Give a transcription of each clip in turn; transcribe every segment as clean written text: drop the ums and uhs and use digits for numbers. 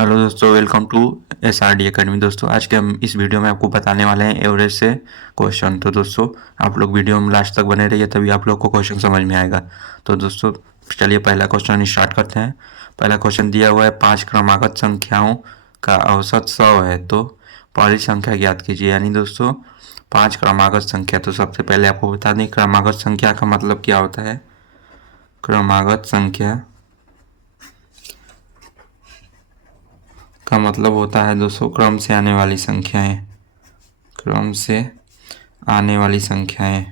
Hello दोस्तों, welcome to SRD academy. दोस्तों आज के हम इस वीडियो में आपको बताने वाले हैं एवरेज से क्वेश्चन। तो दोस्तों आप लोग वीडियो में लास्ट तक बने रहिए, तभी आप लोग को क्वेश्चन समझ में आएगा। तो दोस्तों चलिए पहला क्वेश्चन स्टार्ट करते हैं। पहला क्वेश्चन दिया हुआ है 5 क्रमागत संख्याओं का औसत 100 है, तो पहली संख्या ज्ञात कीजिए। यानी दोस्तों 5 क्रमागत संख्या। तो सबसे पहले आपको बता दें क्रमागत संख्या का मतलब क्या होता है। क्रमागत संख्या का मतलब होता है दोस्तों क्रम से आने वाली संख्याएं। क्रम से आने वाली संख्याएं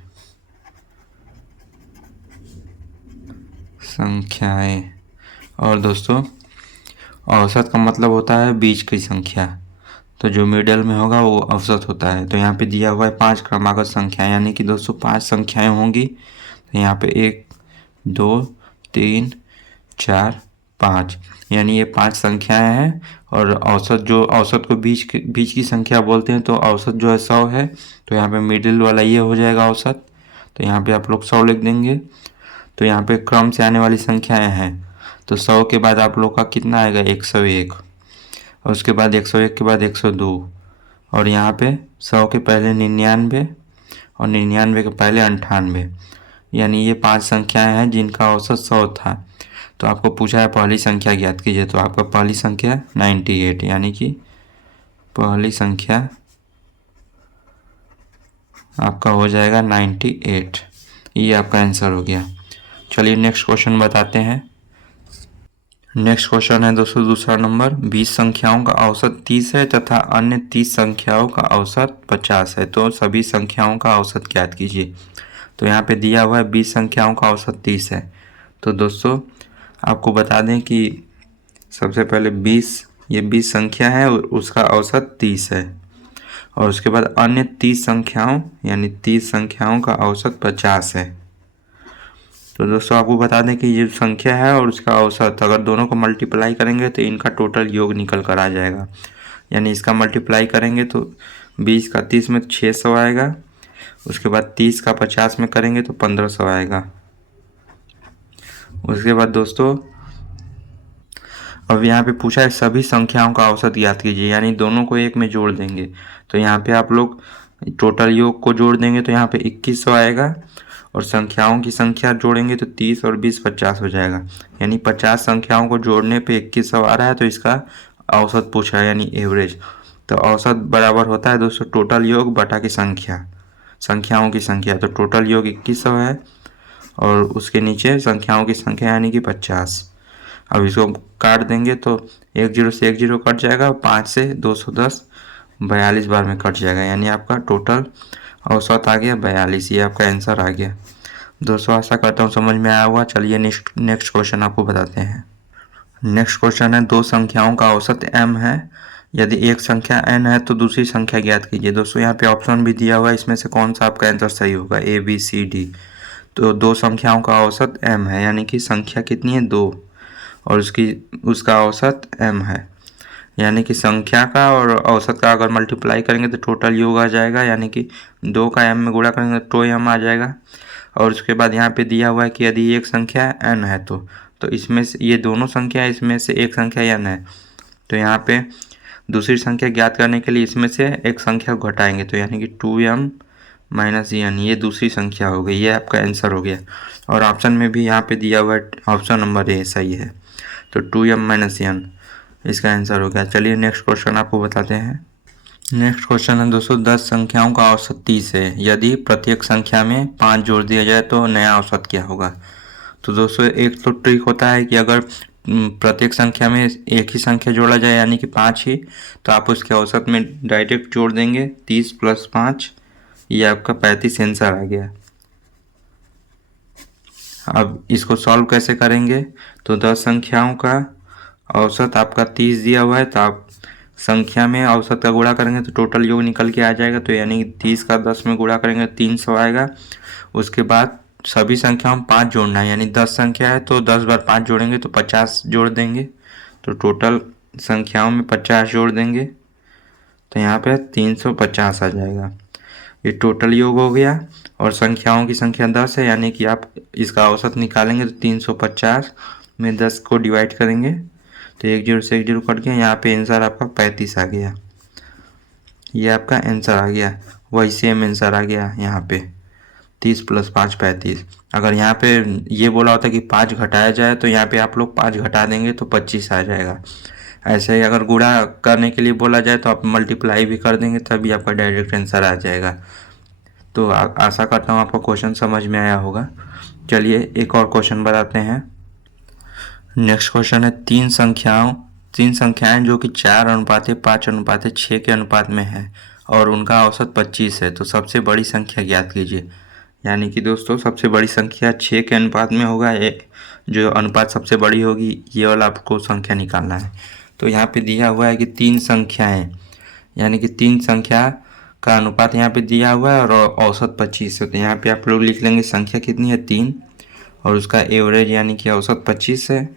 और दोस्तों औसत का मतलब होता है बीच की संख्या। तो जो मिडल में होगा वो औसत होता है। तो यहाँ पे दिया हुआ है 5 क्रमागत संख्याएं, यानी कि दोस्तों 5 संख्याएं होंगी। तो यहाँ पे 1 2 3 4 5, यानी ये 5 संख्याएं हैं। और औसत को बीच की संख्या बोलते हैं। तो औसत जो है 100 है, तो यहाँ पे मिडिल वाला ये हो जाएगा औसत। तो यहाँ पे आप लोग 100 लिख देंगे। तो यहाँ पे क्रम से आने वाली संख्याएं हैं, तो 100 के बाद आप लोग का कितना आएगा 101, और उसके बाद 101 के बाद 102, और यहाँ पे 100 के पहले 99 और 99 के पहले 98। यानी ये 5 संख्याएं हैं जिनका औसत 100 था। तो आपको पूछा है पहली संख्या ज्ञात कीजिए। तो आपका पहली संख्या 98, यानी कि पहली संख्या आपका हो जाएगा 98। ये आपका आंसर हो गया। चलिए नेक्स्ट क्वेश्चन बताते हैं। नेक्स्ट क्वेश्चन है दोस्तों दूसरा नंबर। 20 संख्याओं का औसत 30 है तथा अन्य 30 संख्याओं का औसत 50 है, तो सभी संख्याओं का औसत ज्ञात कीजिए। तो यहाँ पे दिया हुआ है 20 संख्याओं का औसत 30 है। तो दोस्तों आपको बता दें कि सबसे पहले 20 संख्या है और उसका औसत 30 है, और उसके बाद अन्य 30 संख्याओं यानी 30 संख्याओं का औसत 50 है। तो दोस्तों आपको बता दें कि ये संख्या है और उसका औसत अगर दोनों को मल्टीप्लाई करेंगे तो इनका टोटल योग निकल कर आ जाएगा। यानी इसका मल्टीप्लाई करेंगे तो 20 का 30 में 600 आएगा, उसके बाद 30 का 50 में करेंगे तो 1500 आएगा। उसके बाद दोस्तों अब यहाँ पे पूछा है सभी संख्याओं का औसत ज्ञात कीजिए, यानी दोनों को एक में जोड़ देंगे। तो यहाँ पे आप लोग टोटल योग को जोड़ देंगे तो यहाँ पे 2100 आएगा, और संख्याओं की संख्या जोड़ेंगे तो 30 और 20 50 हो जाएगा। यानी 50 संख्याओं को जोड़ने पे 2100 आ रहा है, तो इसका औसत पूछा है यानी एवरेज। तो औसत बराबर होता है दोस्तों टोटल योग बटा की संख्या, संख्याओं की संख्या। तो टोटल योग 2100 है और उसके नीचे संख्याओं की संख्या यानी कि 50। अब इसको काट देंगे तो 10 से 10 कट जाएगा, 5 से 210 42 बार में कट जाएगा। यानी आपका टोटल औसत आ गया 42। ये आपका आंसर आ गया। दोस्तों आशा करता हूँ समझ में आया होगा। चलिए नेक्स्ट क्वेश्चन आपको बताते हैं। नेक्स्ट क्वेश्चन है 2 संख्याओं का औसत m है, यदि एक संख्या n है तो दूसरी संख्या ज्ञात कीजिए। दोस्तों यहाँ पे ऑप्शन भी दिया हुआ है, इसमें से कौन सा आपका आंसर सही होगा ABCD। तो 2 संख्याओं का औसत m है, यानी कि संख्या कितनी है 2, और उसका औसत m है। यानी कि संख्या का और औसत का अगर मल्टीप्लाई करेंगे तो टोटल योग आ जाएगा, यानी कि 2 का m में गुणा करेंगे तो 2m आ जाएगा। और उसके बाद यहाँ पे दिया हुआ है कि यदि एक संख्या n है तो इसमें से ये दोनों संख्या इसमें से एक संख्या n है। तो यहाँ पे दूसरी संख्या ज्ञात करने के लिए इसमें से एक संख्या को घटाएंगे, तो यानी कि 2m माइनस n, ये दूसरी संख्या हो गई। ये आपका आंसर हो गया। और ऑप्शन में भी यहाँ पे दिया हुआ है ऑप्शन नंबर ए सही है। तो 2m माइनस n इसका आंसर हो गया। चलिए नेक्स्ट क्वेश्चन आपको बताते हैं। नेक्स्ट क्वेश्चन है दोस्तों 10 संख्याओं का औसत 30 है, यदि प्रत्येक संख्या में 5 जोड़ दिया जाए तो नया औसत क्या होगा। तो दोस्तों एक तो ट्रिक होता है कि अगर प्रत्येक संख्या में एक ही संख्या जोड़ा जाए यानी कि 5 ही, तो आप उसके औसत में डायरेक्ट जोड़ देंगे 30 + 5, ये आपका 35 आंसर आ गया। अब इसको सॉल्व कैसे करेंगे। तो 10 संख्याओं का औसत आपका 30 दिया हुआ है, तो आप संख्या में औसत का गुणा करेंगे तो टोटल योग निकल के आ जाएगा। तो यानी 30 का 10 में गुणा करेंगे 300 आएगा। उसके बाद सभी संख्याओं में 5 जोड़ना है, यानी 10 संख्या है तो 10 बार 5 जोड़ेंगे तो 50 जोड़ देंगे। तो टोटल संख्याओं में 50 जोड़ देंगे तो यहाँ पे 350 आ जाएगा। ये टोटल योग हो गया। और संख्याओं की संख्या 10 है, यानी कि आप इसका औसत निकालेंगे तो 350 में 10 को डिवाइड करेंगे तो 1 0 से 1 0 कट गया। यहाँ पे आंसर आपका 35 आ गया। ये आपका आंसर आ गया। वही सेम आंसर आ गया यहाँ पे 30 + 5 35। अगर यहाँ पे ये बोला होता कि 5 घटाया जाए तो यहाँ पे आप लोग 5 घटा देंगे तो 25 आ जाएगा। ऐसे ही अगर गुणा करने के लिए बोला जाए तो आप मल्टीप्लाई भी कर देंगे तभी आपका डायरेक्ट आंसर आ जाएगा। तो आशा करता हूँ आपको क्वेश्चन समझ में आया होगा। चलिए एक और क्वेश्चन बताते हैं। नेक्स्ट क्वेश्चन है तीन संख्याएं जो कि 4:5:6 के अनुपात में है और उनका औसत 25 है, तो सबसे बड़ी संख्या ज्ञात कीजिए। यानी कि दोस्तों सबसे बड़ी संख्या 6 के अनुपात में होगा। जो अनुपात सबसे बड़ी होगी ये वाला आपको संख्या निकालना है। तो यहाँ पे दिया हुआ है कि तीन संख्याएं, यानी कि तीन संख्या का अनुपात यहाँ पे दिया हुआ है और औसत 25 है। तो यहाँ पे आप लोग लिख लेंगे संख्या कितनी है 3 और उसका एवरेज यानी कि औसत 25 है।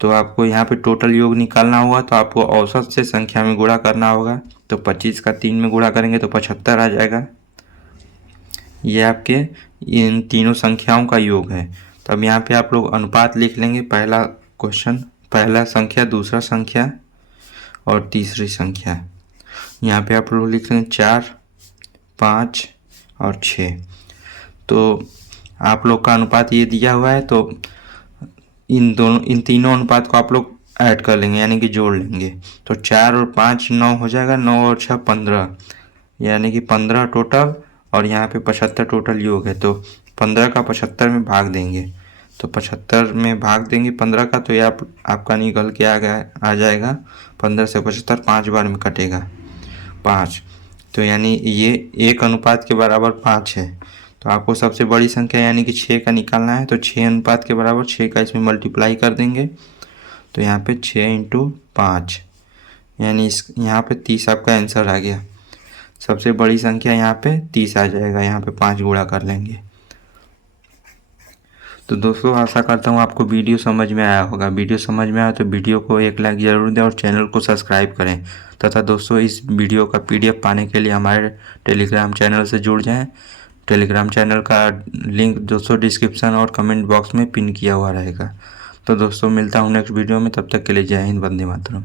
तो आपको यहाँ पे टोटल योग निकालना होगा तो आपको औसत से संख्या में गुणा करना होगा। तो 25 का 3 में गुणा करेंगे तो 75 आ जाएगा। ये आपके इन तीनों संख्याओं का योग है। तो अब यहाँ पे आप लोग अनुपात लिख लेंगे। पहला संख्या, दूसरा संख्या और तीसरी संख्या। यहाँ पे आप लोग लिख लेंगे 4, 5 और 6। तो आप लोग का अनुपात ये दिया हुआ है तो इन तीनों अनुपात को आप लोग ऐड कर लेंगे यानी कि जोड़ लेंगे। तो 4 और 5 9 हो जाएगा, 9 और 6 15, यानी कि 15 टोटल और यहाँ पे 75 टोटल योग है। तो 15 का 75 में भाग देंगे। तो 75 में भाग देंगे 15 का तो ये आपका निकल के आ जाएगा 15 से 75 5 बार में कटेगा 5। तो यानी ये 1 अनुपात के बराबर 5 है। तो आपको सबसे बड़ी संख्या यानी कि 6 का निकालना है। तो 6 अनुपात के बराबर 6 का इसमें मल्टीप्लाई कर देंगे। तो यहाँ पे 6 × 5 यानी यहाँ पे 30 आपका आंसर आ गया। सबसे बड़ी संख्या यहाँ पे 30 आ जाएगा। यहाँ पे 5 गुणा कर लेंगे। तो दोस्तों आशा करता हूँ आपको वीडियो समझ में आया होगा। वीडियो समझ में आया तो वीडियो को एक लाइक ज़रूर दें और चैनल को सब्सक्राइब करें तथा दोस्तों इस वीडियो का PDF पाने के लिए हमारे टेलीग्राम चैनल से जुड़ जाएं। टेलीग्राम चैनल का लिंक दोस्तों डिस्क्रिप्शन और कमेंट बॉक्स में पिन किया हुआ रहेगा। तो दोस्तों मिलता हूँ नेक्स्ट वीडियो में, तब तक के लिए जय हिंद, वंदे मातरम।